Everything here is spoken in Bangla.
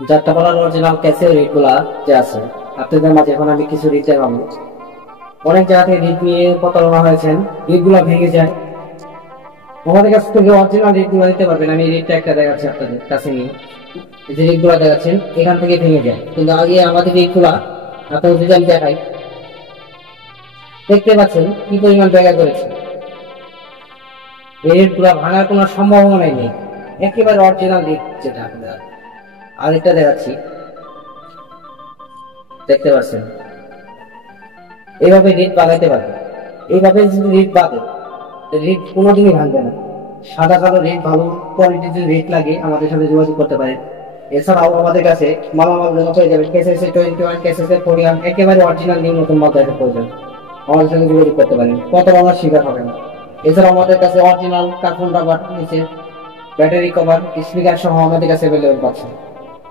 যাত্রা পালার অরিজিনাল ক্যাসিও রিডগুলা যে আছে আপনাদের মাঝে এখন আমি কিছু রিড দেখাবো। অনেক জায়গা থেকে রিড নিয়ে প্রতারণা হয়েছেন, রিডগুলা ভেঙে যায়। আমাদের কাছ থেকে অরিজিনাল রিডগুলো দিতে পারবেন। আমি রিডটা একটা দেখাচ্ছি আপনাদের কাছে নিয়ে, এই যে রিডগুলা দেখাচ্ছেন এখান থেকে ভেঙে যায়, কিন্তু আগে আমাদের রিডগুলা আপনাদের যদি আমি দেখাই, দেখতে পাচ্ছেন কি পরিমাণ জায়গা করেছে। এই রিডগুলা ভাঙার কোনো সম্ভাবনাই নেই, একেবারে অরিজিনাল রিড যেটা আপনারা। আরেকটা দেখাচ্ছি, দেখতে পাচ্ছেন এইভাবে রিড বাগাইতে পারবে। এইভাবে যদি রিড বাঁধে, রিড কোনোদিনই ভাঙবে না। সাদা কালো রিড ভালো কোয়ালিটির যদি রিড লাগে আমাদের সাথে যোগাযোগ করতে পারেন। এছাড়াও আমাদের কাছে মালামাল জমা পেয়ে যাবেন, কেসএস 21, কেসএস 41, একেবারে অরিজিনাল নিউ নতুন মাল দেখে প্রয়োজন আমাদের সাথে যোগাযোগ করতে পারেন, কত আমার শিকার হবে না। এছাড়াও আমাদের কাছে অরিজিনাল কার্বন রাবার নিচে ব্যাটারি কভার স্পিকার সহ আমাদের কাছে অ্যাভেলেবল পাচ্ছেন।